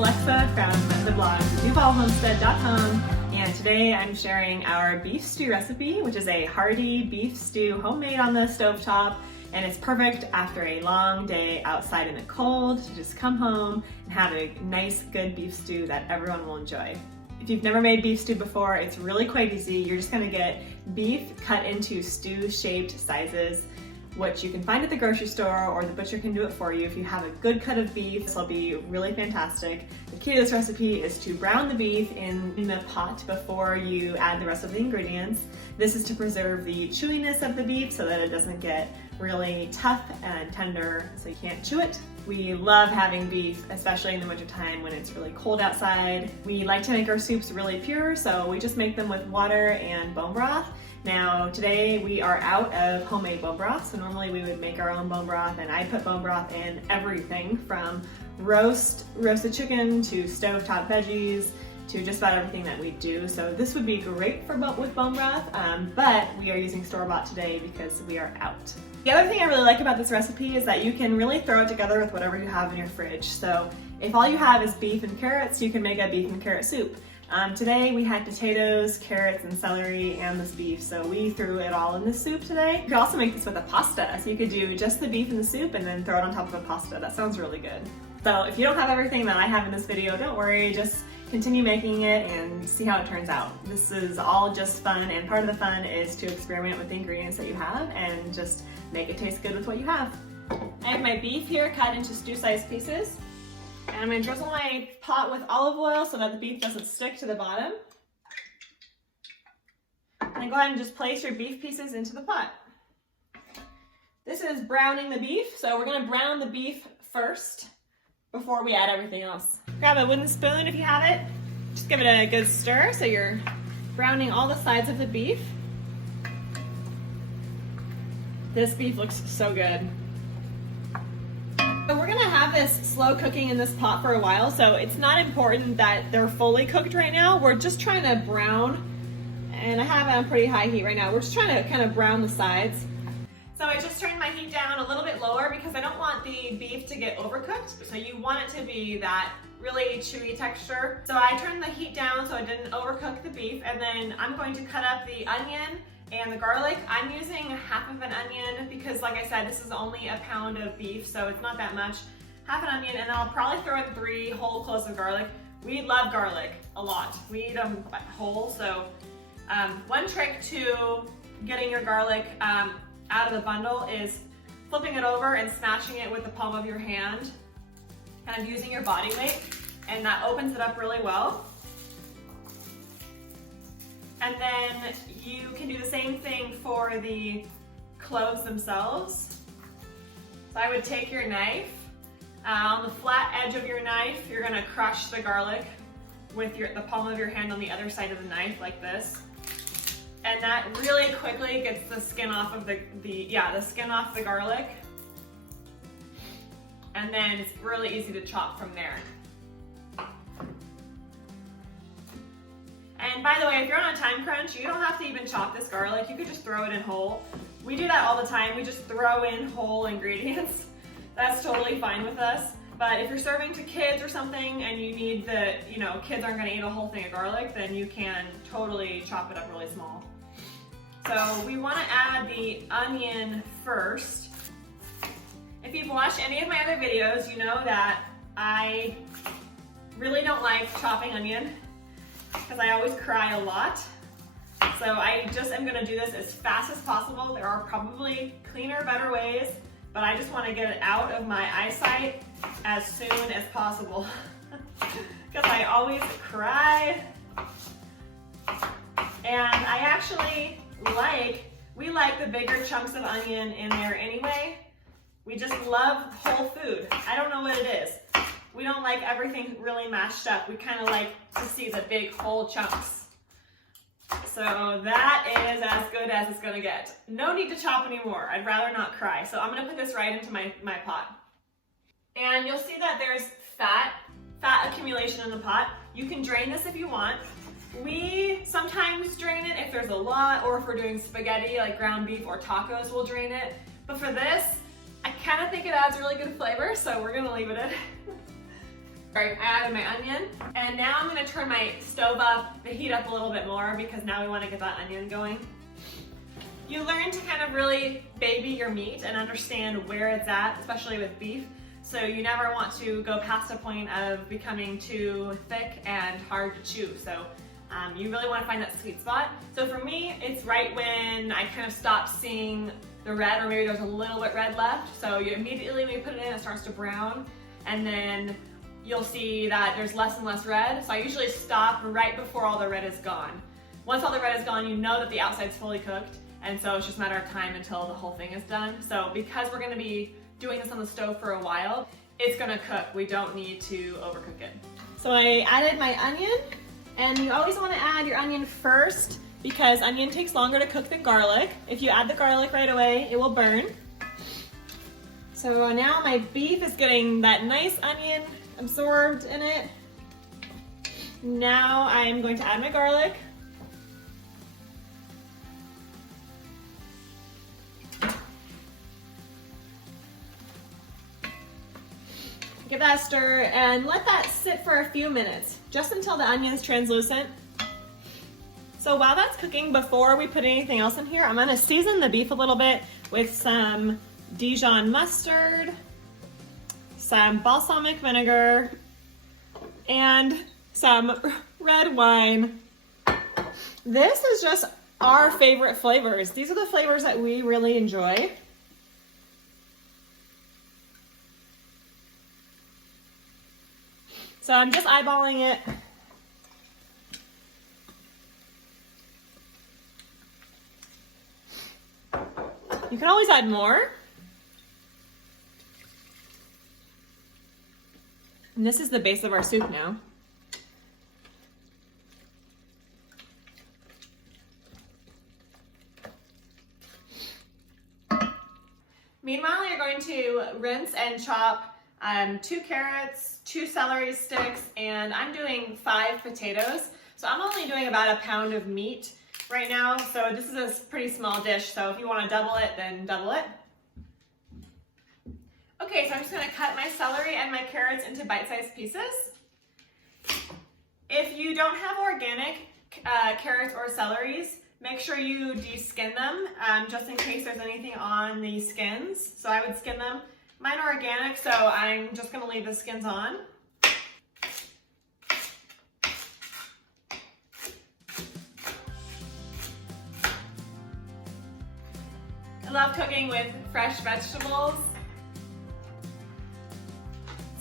Alexa from the blog NewFallHomestead.com, and today I'm sharing our beef stew recipe, which is a hearty beef stew homemade on the stovetop, and it's perfect after a long day outside in the cold to just come home and have a nice, good beef stew that everyone will enjoy. If you've never made beef stew before, it's really quite easy. You're just gonna get beef cut into stew-shaped sizes, which you can find at the grocery store, or the butcher can do it for you. If you have a good cut of beef, this will be really fantastic. The key to this recipe is to brown the beef in the pot before you add the rest of the ingredients. This is to preserve the chewiness of the beef so that it doesn't get really tough and tender so you can't chew it. We love having beef, especially in the wintertime when it's really cold outside. We like to make our soups really pure, so we just make them with water and bone broth. Now today we are out of homemade bone broth, so normally we would make our own bone broth, and I put bone broth in everything from roasted chicken to stovetop veggies to just about everything that we do. So this would be great with bone broth, but we are using store-bought today because we are out. The other thing I really like about this recipe is that you can really throw it together with whatever you have in your fridge. So if all you have is beef and carrots, you can make a beef and carrot soup. Today we had potatoes, carrots, and celery, and this beef, so we threw it all in the soup today. You could also make this with a pasta, so you could do just the beef in the soup and then throw it on top of a pasta. That sounds really good. So if you don't have everything that I have in this video, don't worry, just continue making it and see how it turns out. This is all just fun, and part of the fun is to experiment with the ingredients that you have and just make it taste good with what you have. I have my beef here cut into stew-sized pieces. And I'm going to drizzle my pot with olive oil so that the beef doesn't stick to the bottom. And then go ahead and just place your beef pieces into the pot. This is browning the beef, so we're going to brown the beef first before we add everything else. Grab a wooden spoon if you have it. Just give it a good stir so you're browning all the sides of the beef. This beef looks so good. So we're gonna have this slow cooking in this pot for a while, so it's not important that they're fully cooked right now. We're just trying to brown, and I have it on pretty high heat right now. We're just trying to kind of brown the sides. So I just turned my heat down a little bit lower because I don't want the beef to get overcooked. So you want it to be that really chewy texture. So I turned the heat down so it didn't overcook the beef, and then I'm going to cut up the onion and the garlic. I'm using half of an onion because, like I said, this is only a pound of beef, so it's not that much. Half an onion, and then I'll probably throw in 3 whole cloves of garlic. We love garlic a lot. We eat them whole, so one trick to getting your garlic out of the bundle is flipping it over and smashing it with the palm of your hand, kind of using your body weight, and that opens it up really well. And then you can do the same thing for the cloves themselves. So I would take your knife, on the flat edge of your knife, you're gonna crush the garlic with the palm of your hand on the other side of the knife like this. And that really quickly gets the skin off of the skin off the garlic. And then it's really easy to chop from there. And by the way, if you're on a time crunch, you don't have to even chop this garlic. You could just throw it in whole. We do that all the time. We just throw in whole ingredients. That's totally fine with us. But if you're serving to kids or something and you need kids aren't gonna eat a whole thing of garlic, then you can totally chop it up really small. So we wanna add the onion first. If you've watched any of my other videos, you know that I really don't like chopping onion, because I always cry a lot. So I just am gonna do this as fast as possible. There are probably cleaner, better ways, but I just wanna get it out of my eyesight as soon as possible. Because I always cry. And I actually we like the bigger chunks of onion in there anyway. We just love whole food. I don't know what it is. We don't like everything really mashed up. We kind of like to see the big whole chunks. So that is as good as it's gonna get. No need to chop anymore. I'd rather not cry. So I'm gonna put this right into my pot. And you'll see that there's fat accumulation in the pot. You can drain this if you want. We sometimes drain it if there's a lot, or if we're doing spaghetti like ground beef or tacos, we'll drain it. But for this, I kind of think it adds really good flavor, so we're gonna leave it in. Alright, I added my onion, and now I'm gonna turn my stove up, the heat up a little bit more because now we wanna get that onion going. You learn to kind of really baby your meat and understand where it's at, especially with beef. So you never want to go past a point of becoming too thick and hard to chew. So you really want to find that sweet spot. So for me, it's right when I kind of stop seeing the red, or maybe there's a little bit red left. So you immediately when you put it in, it starts to brown, and then you'll see that there's less and less red. So I usually stop right before all the red is gone. Once all the red is gone, you know that the outside's fully cooked, and so it's just a matter of time until the whole thing is done. So because we're going to be doing this on the stove for a while, it's gonna cook. We don't need to overcook it. So I added my onion, and you always wanna add your onion first because onion takes longer to cook than garlic. If you add the garlic right away, it will burn. So now my beef is getting that nice onion absorbed in it. Now I'm going to add my garlic. Give that a stir and let that sit for a few minutes, just until the onion's translucent. So while that's cooking, before we put anything else in here, I'm gonna season the beef a little bit with some Dijon mustard, some balsamic vinegar, and some red wine. This is just our favorite flavors. These are the flavors that we really enjoy. So I'm just eyeballing it. You can always add more. And this is the base of our soup now. Meanwhile, you're going to rinse and chop 2 carrots, 2 celery sticks, and I'm doing 5 potatoes. So I'm only doing about a pound of meat right now. So this is a pretty small dish. So if you want to double it, then double it. Okay, so I'm just going to cut my celery and my carrots into bite-sized pieces. If you don't have organic carrots or celeries, make sure you de-skin them just in case there's anything on the skins. So I would skin them. Mine are organic, so I'm just going to leave the skins on. I love cooking with fresh vegetables.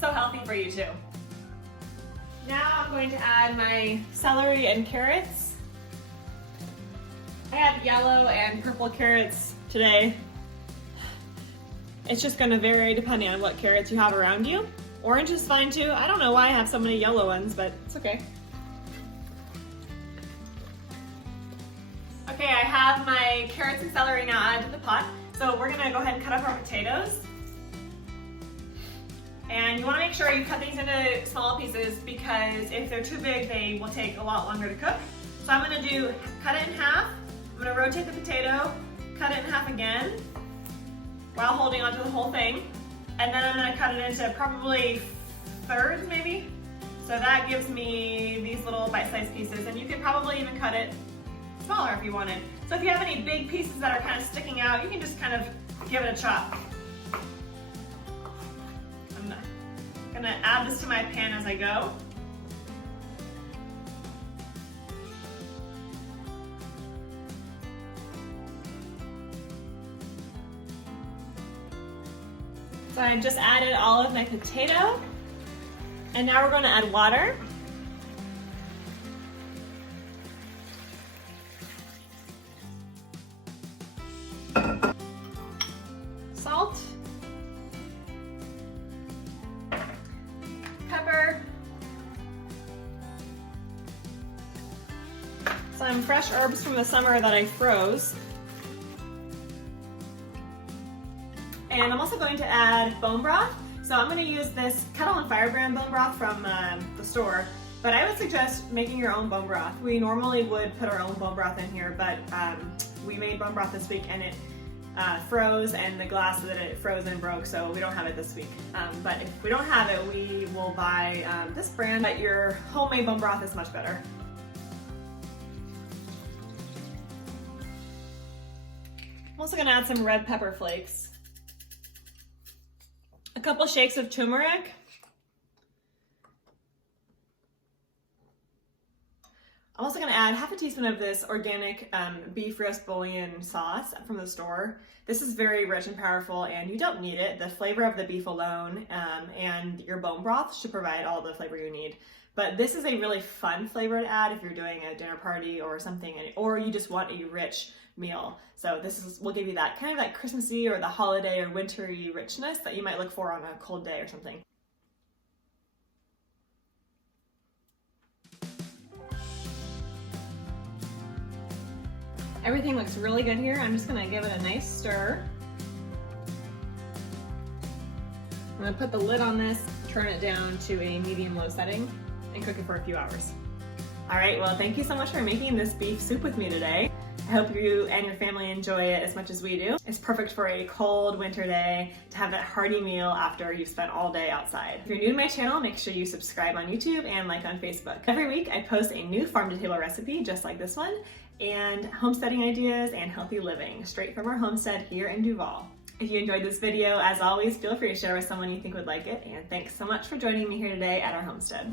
So healthy for you too. Now I'm going to add my celery and carrots. I have yellow and purple carrots today. It's just going to vary depending on what carrots you have around you. Orange is fine too. I don't know why I have so many yellow ones, but it's okay. Okay, I have my carrots and celery now added to the pot. So we're going to go ahead and cut up our potatoes. And you want to make sure you cut these into small pieces because if they're too big, they will take a lot longer to cook. So I'm going to cut it in half. I'm going to rotate the potato, cut it in half again, while holding onto the whole thing. And then I'm gonna cut it into probably thirds maybe. So that gives me these little bite-sized pieces, and you could probably even cut it smaller if you wanted. So if you have any big pieces that are kind of sticking out, you can just kind of give it a chop. I'm gonna add this to my pan as I go. So I just added all of my potato, and now we're going to add water. Salt, pepper, some fresh herbs from the summer that I froze. And I'm also going to add bone broth. So I'm going to use this Kettle and Fire brand bone broth from the store. But I would suggest making your own bone broth. We normally would put our own bone broth in here, but we made bone broth this week and it froze and the glass that it froze and broke, so we don't have it this week. But if we don't have it, we will buy this brand, but your homemade bone broth is much better. I'm also gonna add some red pepper flakes, a couple shakes of turmeric, I'm also going to add half a teaspoon of this organic beef roast bouillon sauce from the store. This is very rich and powerful, and you don't need it. The flavor of the beef alone and your bone broth should provide all the flavor you need. But this is a really fun flavor to add if you're doing a dinner party or something, or you just want a rich meal. So this will give you that kind of that Christmassy or the holiday or wintry richness that you might look for on a cold day or something. Everything looks really good here. I'm just gonna give it a nice stir. I'm gonna put the lid on this, turn it down to a medium-low setting, and cook it for a few hours. All right, well, thank you so much for making this beef soup with me today. I hope you and your family enjoy it as much as we do. It's perfect for a cold winter day to have that hearty meal after you've spent all day outside. If you're new to my channel, make sure you subscribe on YouTube and like on Facebook. Every week I post a new farm-to-table recipe just like this one, and homesteading ideas and healthy living straight from our homestead here in Duval. If you enjoyed this video, as always, feel free to share with someone you think would like it, and thanks so much for joining me here today at our homestead.